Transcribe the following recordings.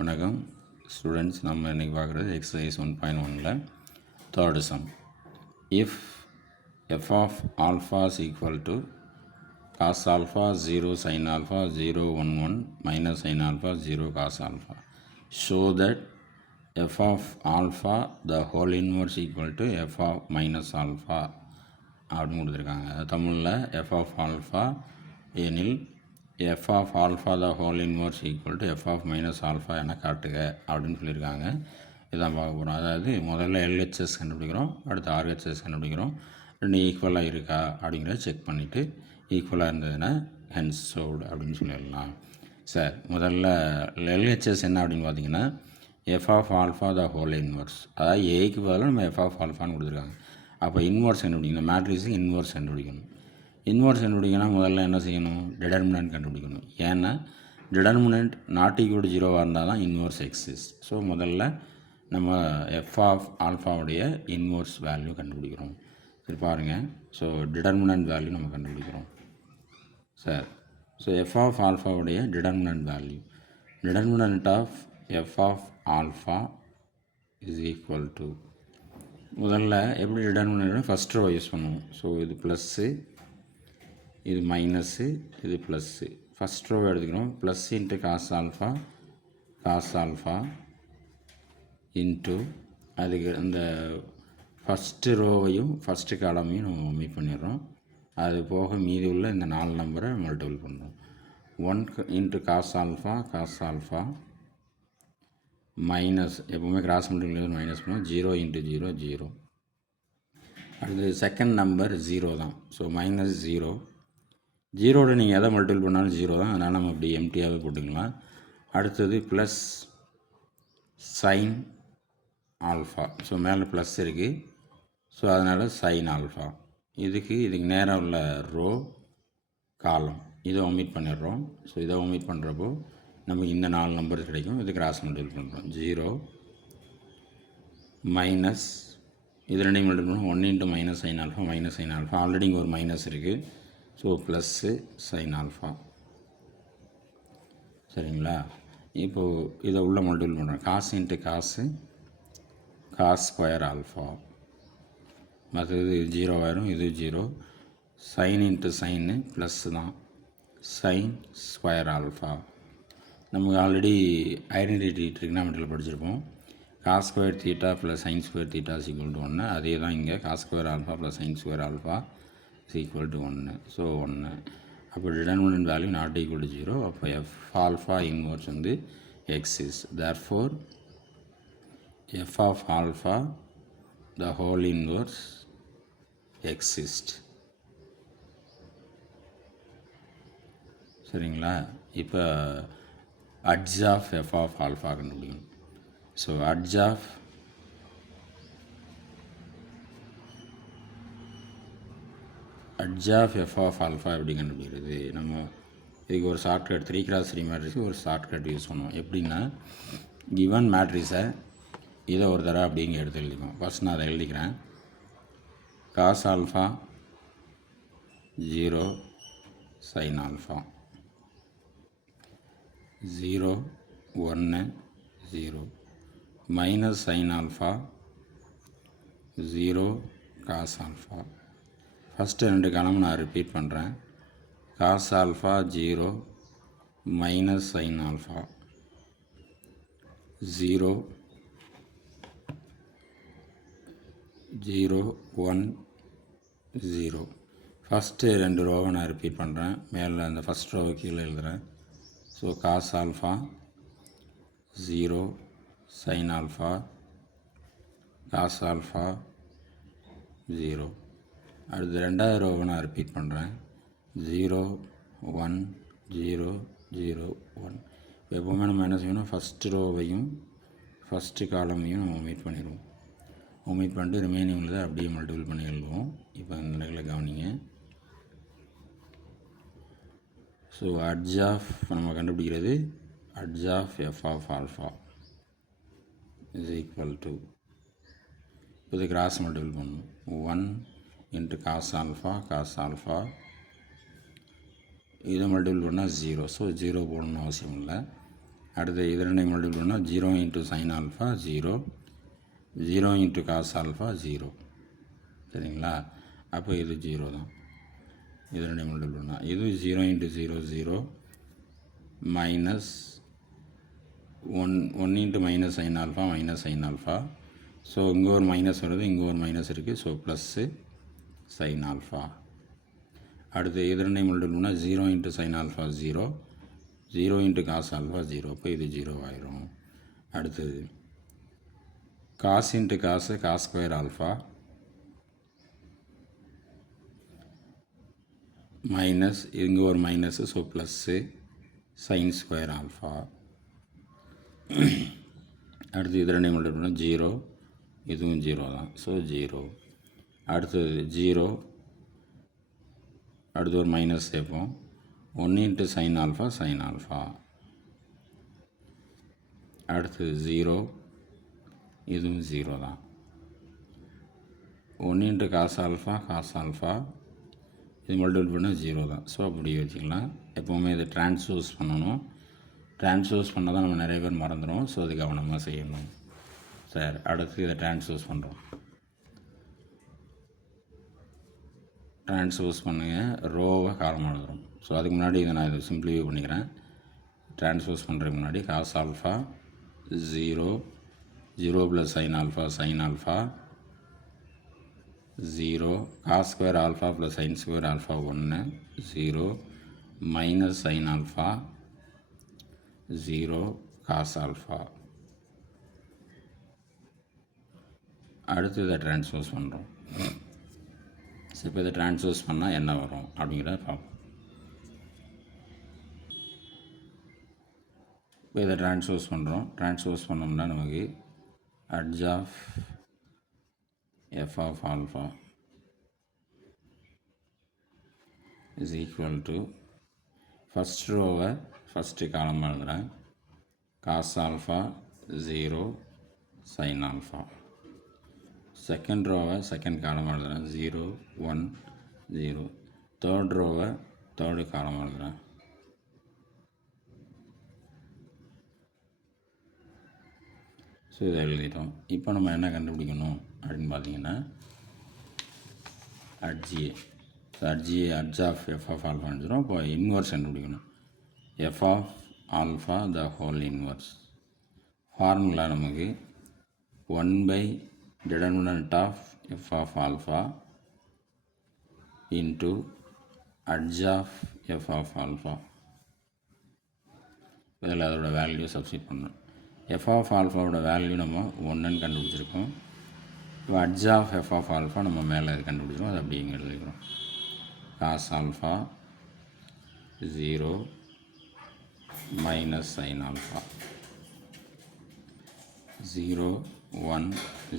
வணக்கம் ஸ்டூடெண்ட்ஸ். நம்ம இன்றைக்கி பார்க்குறது எக்ஸசைஸ் 1.1ல் third sum. If f of alpha is equal to cos alpha 0 sine alpha 0 1 1 minus sine alpha 0 cos alpha, show that f of alpha the whole inverse equal to f of minus alpha அப்படின்னு கொடுத்துருக்காங்க. தமிழில் f of alpha எனில் f of alpha the whole inverse equal to f of minus alpha என காட்டுக அப்படின்னு சொல்லியிருக்காங்க. இதான் பார்க்க போகிறோம். அதாவது முதல்ல எல்ஹெச்எஸ் கண்டுபிடிக்கிறோம், அடுத்து ஆர்ஹெச்எஸ் கண்டுபிடிக்கிறோம். ரெண்டு ஈக்குவலாக இருக்கா அப்படிங்கிறத செக் பண்ணிவிட்டு ஈக்குவலாக இருந்ததுன்னா ஹென்ஸ் சோல்டு அப்படின்னு சொல்லிடலாம். சார் முதல்ல எல்ஹெச்எஸ் என்ன அப்படின்னு பார்த்தீங்கன்னா F of alpha the whole inverse, அதாவது ஏக்கு பதிலாக நம்ம எஃப் ஆஃப் ஆல்ஃபான்னு கொடுத்துருக்காங்க. அப்போ இன்வர்ஸ் கண்டுபிடிக்கணும், மேட்ரிக்ஸுக்கு இன்வர்ஸ் கண்டுபிடிக்கணும். இன்வர்ஸ் கண்டுபிடிக்கணும் முதல்ல என்ன செய்யணும், டிடர்மினன்ட் கண்டுபிடிக்கணும். ஏன்னா டிடர்மினன்ட் நாட் ஈக்குவல் டு 0வாக இருந்தால் தான் இன்வர்ஸ் எக்ஸிஸ்ட். ஸோ முதல்ல நம்ம எஃப் ஆஃப் ஆல்ஃபாவுடைய இன்வர்ஸ் வேல்யூ கண்டுபிடிக்கிறோம். சரி பாருங்கள். ஸோ டிடர்மினன்ட் வேல்யூ நம்ம கண்டுபிடிக்கிறோம் சார். ஸோ எஃப் ஆஃப் ஆல்ஃபாவுடைய determinant value, determinant of F of alpha is equal to, முதல்ல எப்படி டிடர்மினன்ட் ஃபஸ்ட் ரோ யூஸ் பண்ணுவோம். ஸோ இது ப்ளஸ்ஸு, இது மைனஸு, இது ப்ளஸ்ஸு. ஃபஸ்ட் ரோ எடுத்துக்கிறோம். Plus into cos alpha into அதுக்கு அந்த ஃபஸ்ட்டு ரோவையும் ஃபஸ்ட்டு காலமையும் நம்ம ஒமிட் பண்ணிடுறோம். அது போக மீதி உள்ள இந்த 4 நம்பரை மல்டிபிள் பண்ணுறோம். 1 இன்ட்டு காஸ் ஆல்ஃபா மைனஸ், எப்போவுமே கிராஸ் மல்டிபிள் மைனஸ் பண்ணுவோம். 0 இன்ட்டு 0 0. அடுத்தது செகண்ட் நம்பர் 0 தான். So minus 0. 0வோட நீங்கள் எதை மல்டிபிள் பண்ணாலும் 0 தான், அதனால் நம்ம அப்படி எம்டியாகவே போட்டுக்கலாம். அடுத்தது ப்ளஸ் சைன் ஆல்ஃபா. ஸோ மேலே ப்ளஸ் இருக்குது, ஸோ அதனால் சைன் ஆல்ஃபா. இதுக்கு நேராக உள்ள ரோ காலம் இதை ஒமிட் பண்ணிடுறோம். ஸோ இதை ஒமிட் பண்ணுறப்போ நமக்கு இந்த 4 நம்பர் கிடைக்கும். இது கிராஸ் மல்டிபிள் பண்ணுறோம். 0 மைனஸ், இது ரெண்டையும் மல்டிபிள் பண்ணுறோம். 1 into minus sine alpha minus sine alpha, already இங்கே ஒரு மைனஸ் இருக்குது. So plus sine alpha. சரிங்களா? இப்போது இதை உள்ள மல்டிபிள் பண்ணுறோம். Cos into cos square alpha, மற்றது 0 ஆயிரும், இது 0. சைன் இன்ட்டு சைனு ப்ளஸ்ஸு தான், சைன் ஸ்கொயர் ஆல்ஃபா. நமக்கு ஆல்ரெடி ஐடென்டிட்டி ட்ரிக்னாமெட்ரியில் படிச்சிருப்போம். Cos square theta plus sine square theta is equal to 1. அதே தான் இங்கே cos square alpha plus sine square alpha is equal to 1. So 1. அப்போ determinant value not equal to 0. அப்போ f alpha inverse வந்து exist. Therefore f of alpha the whole inverse exist. சரிங்களா? இப்போ adj of F of alpha கண்டுபிடிக்கணும். So adj of F of alpha எப்படி கண்டுபிடிக்கிறது? நம்ம இதுக்கு ஒரு ஷார்ட்கட் 3x3 மேட்ரிக்ஸுக்கு ஒரு ஷார்ட்கட் யூஸ் பண்ணுவோம். எப்படின்னா கிவன் மேட்ரிக்ஸை இதை ஒரு தடவை அப்படிங்க எடுத்து எழுதிக்குவோம். ஃபஸ்ட் நான் அதை எழுதிக்கிறேன். Cos alpha 0 sine alpha 0 1 0 minus sine alpha 0 cos alpha. First 2 column நான் ரிப்பீட் பண்ணுறேன். Cos alpha 0 minus sine alpha 0 0 1 0. First 2 ரோவை நான் ரிப்பீட் பண்ணுறேன். மேலே அந்த ஃபஸ்ட் ரோவை கீழே எழுதுகிறேன். So cos alpha 0 sine alpha cos alpha 0. அடுத்து 2வது ரோவை நான் ரிப்பீட் பண்ணுறேன். 0 1 0 0 1. எப்போவுமே நம்ம என்ன செய்யணும், ஃபஸ்ட்டு ரோவையும் ஃபஸ்ட்டு காலமையும் நம்ம ஒமிட் பண்ணிடுவோம். ஒமிட் பண்ணிட்டு ரிமைனிங் உள்ளதை அப்படியே மல்டிபிள் பண்ணி எழுதுவோம். இப்போ அந்த நிலையில் கவனிங்க. ஸோ அட்ஜ் ஆஃப் நம்ம கண்டுபிடிக்கிறது adj of F of alpha is equal to, இது கிராஸ் மல்டிபிள் பண்ணணும். 1 இன்ட்டு காஸ் ஆல்ஃபா இதை மல்டிபிள் பண்ணால் 0. ஸோ 0 போடணும்னு அவசியம் இல்லை. அடுத்து இது ரெண்டையும் மல்டிபிள் பண்ணால் 0 into sine alpha 0, 0 into cos alpha 0. சரிங்களா? அப்போ இது 0 தான். இது ரெண்டையும் மல்டிபிள் பண்ணால் இது 0 into 0 0 minus 1 into minus sine alpha minus sine alpha. So இங்கே ஒரு மைனஸ் வருது, இங்கே ஒரு மைனஸ் இருக்குது. So plus sine alpha. அடுத்து இது ரெண்டையும் மல்டிபிள் பண்ணால் 0 into sine alpha 0, 0 into cos alpha 0. இப்போ இது 0 ஆயிரும். அடுத்தது cos into cos cos square alpha minus இங்கே ஒரு minus. So plus sine square alpha. அடுத்து இது ரெண்டையும் மல்டிபிள் பண்ணால் 0, இதுவும் 0 தான். ஸோ 0. அடுத்தது 0, அடுத்து ஒரு மைனஸ் சேர்ப்போம். 1 into sine alpha sine alpha. அடுத்தது 0, இதுவும் 0 தான். 1 into cos alpha cos alpha, இது மல்டிபிள் பண்ணால் 0 தான். ஸோ அப்படி வச்சுக்கலாம். எப்போவுமே இதை ட்ரான்ஸ்போஸ் பண்ணணும். ட்ரான்ஸ்போஸ் பண்ணால் தான் நம்ம நிறைய பேர் மறந்துடும். ஸோ அது கவனமாக செய்யணும். சரி, அடுத்து இதை ட்ரான்ஸ்போஸ் பண்ணுறோம். ட்ரான்ஸ்போஸ் பண்ணுங்கள், ரோவை காலமாக எழுதுறோம். ஸோ அதுக்கு முன்னாடி இதை நான் இதை சிம்பிளிஃபை பண்ணிக்கிறேன். ட்ரான்ஸ்போஸ் பண்ணுறதுக்கு முன்னாடி cos alpha 0, 0 plus sine alpha sine alpha 0, cos square alpha plus sine square alpha 1, 0 minus sine alpha 0 cos alpha. அடுத்து இதை ட்ரான்ஸ்போஸ் பண்ணுறோம். ஸோ இப்போ இதை ட்ரான்ஸ்போஸ் பண்ணால் என்ன வரும் அப்படிங்கிறத பார்ப்போம். இப்போ இதை ட்ரான்ஸ்போஸ் பண்ணுறோம். ட்ரான்ஸ்போஸ் பண்ணோம்னா நமக்கு adj of F of alpha is equal to first ரோவை ஃபஸ்ட்டு காலம் எழுதுகிறேன். Cos alpha 0 sine alpha. Second ரோவை செகண்ட் காலம் எழுதுகிறேன். 0 1 0. தேர்ட் ரோவை தேர்டு காலம் எழுதுகிறேன். ஸோ இதை எழுதிட்டோம். இப்போ நம்ம என்ன கண்டுபிடிக்கணும் அப்படின்னு பார்த்தீங்கன்னா adj A. So adj A adj of F of ஆல்ஃபான்னு சொல்கிறோம். இப்போ இன்வர்ஸ் கண்டுபிடிக்கணும். F of alpha the whole inverse. Formula நமக்கு 1 determinant of f of alpha into adj of f of alpha. இதில் அதோட வேல்யூ சப்ஸ்டிட் பண்ணணும். எஃப் ஆஃப் ஆல்ஃபாவோட வேல்யூ நம்ம 1ன்னு கண்டுபிடிச்சிருக்கோம். இப்போ adj of F of alpha நம்ம மேலே இது கண்டுபிடிச்சிருக்கோம். அது அப்படியே இங்கே எழுதிக்கிறோம். Cos alpha 0 minus sine alpha 0 1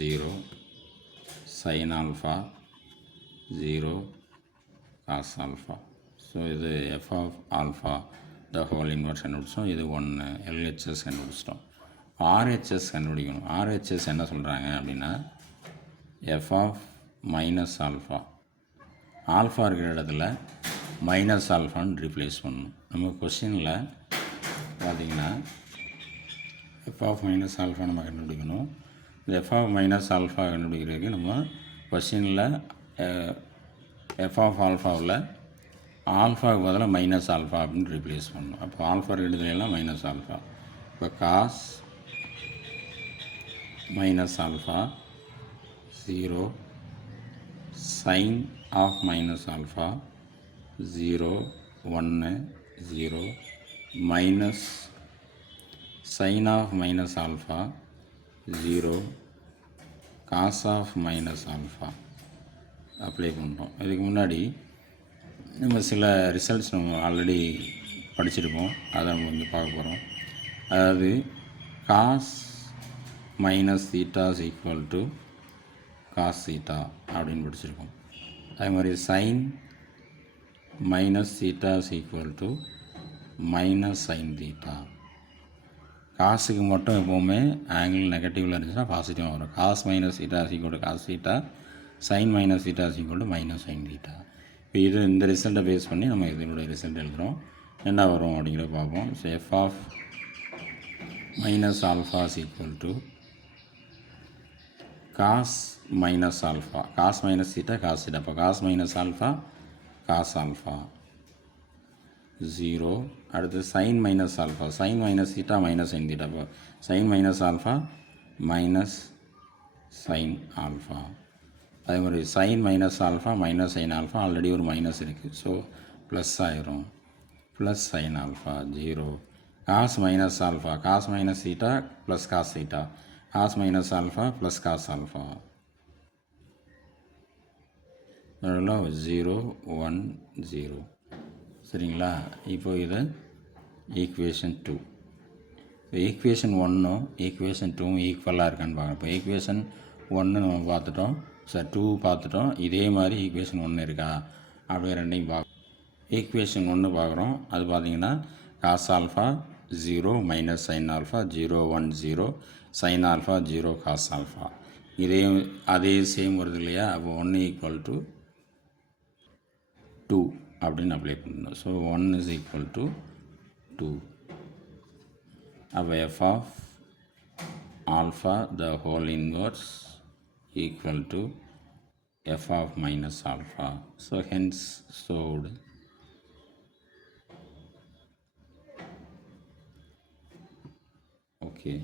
0 sin alpha 0 cos alpha. So இது f of alpha the whole inverse கண்டுபிடிச்சோம். இது 1 எல்ஹெச்எஸ் கண்டுபிடிச்சிட்டோம். ஆர்ஹெச்எஸ் கண்டுபிடிக்கணும். ஆர்ஹெச்எஸ் என்ன சொல்கிறாங்க அப்படின்னா F of minus alpha. Alpha இருக்கிற இடத்துல மைனஸ் ஆல்ஃபான்னு ரீப்ளேஸ் பண்ணணும். நம்ம கொஸ்டினில் பார்த்திங்கன்னா எஃப் ஆஃப் மைனஸ் ஆல்ஃபா நம்ம கண்டுபிடிக்கணும். இந்த எஃப் ஆஃப் மைனஸ் ஆல்ஃபா கண்டுபிடிக்கிறதுக்கு நம்ம கொஸ்டினில் எஃப் ஆஃப் ஆல்ஃபாவில் ஆல்ஃபாவுக்கு பதிலாக மைனஸ் ஆல்ஃபா அப்படின்னு ரீப்ளேஸ் பண்ணணும். அப்போ ஆல்ஃபா எடுத்துலாம் மைனஸ் ஆல்ஃபா. இப்போ cos minus alpha 0 sine of minus alpha 0 1 0 minus sine of minus alpha 0 cos of minus alpha apply பண்ணுறோம். இதுக்கு முன்னாடி நம்ம சில ரிசல்ட்ஸ் நம்ம ஆல்ரெடி படிச்சிருக்கோம். அதை நம்ம இங்கே பார்க்க போகிறோம். அதாவது cos minus theta is equal to cos theta அப்படின்னு படிச்சிருக்கோம். அதே மாதிரி sine minus theta is equal to minus sine theta. காசுக்கு மட்டும் எப்போவுமே ஆங்கிள் நெகட்டிவில் இருந்துச்சுன்னா பாசிட்டிவாக வரும். Cos minus theta is equal to cos theta, sine minus theta is equal to minus sine theta. இப்போ இது இந்த ரிசல்ட்டை பேஸ் பண்ணி நம்ம இதனுடைய ரிசல்ட் எழுதுகிறோம். என்ன வரும் அப்படிங்கிறத பார்ப்போம். So F of minus alpha is equal to cos minus alpha. Cos minus theta, cos theta. அப்போ cos minus alpha, cos alpha. 0. அடுத்து sin minus alpha. Sin minus theta, minus sin theta. அப்போ sin minus alpha, minus sin alpha. அதே மாதிரி sin minus alpha, minus sin alpha. Already ஒரு minus இருக்குது. So plus ஆயிரும். Plus sin alpha. 0. cos minus alpha. Cos minus theta, plus cos theta. cos minus alpha plus cos alpha. 0, 1, 0. சரிங்களா? இப்போ இது equation 2. இப்போ equation 1ம் equation 2ம் ஈக்குவலாக இருக்கான்னு பார்க்கணும். இப்போ ஈக்குவேஷன் 1 நம்ம பார்த்துட்டோம், 2 பார்த்துட்டோம். இதே மாதிரி ஈக்குவேஷன் 1 இருக்கா அப்படியே ரெண்டையும் பார்க்கணும். ஈக்குவேஷன் 1 பார்க்குறோம். அது பார்த்தீங்கன்னா cos alpha 0 minus sin alpha 0, 1, 0 sin alpha 0 cos alpha. அதே சேம் வருது இல்லையா? அப்போ 1 ஈக்குவல் டு 2 அப்படின்னு அப்ளை பண்ணணும். So 1 is equal to 2. அப்போ f of alpha the whole inverse equal to f of minus alpha. So hence solved. Okay.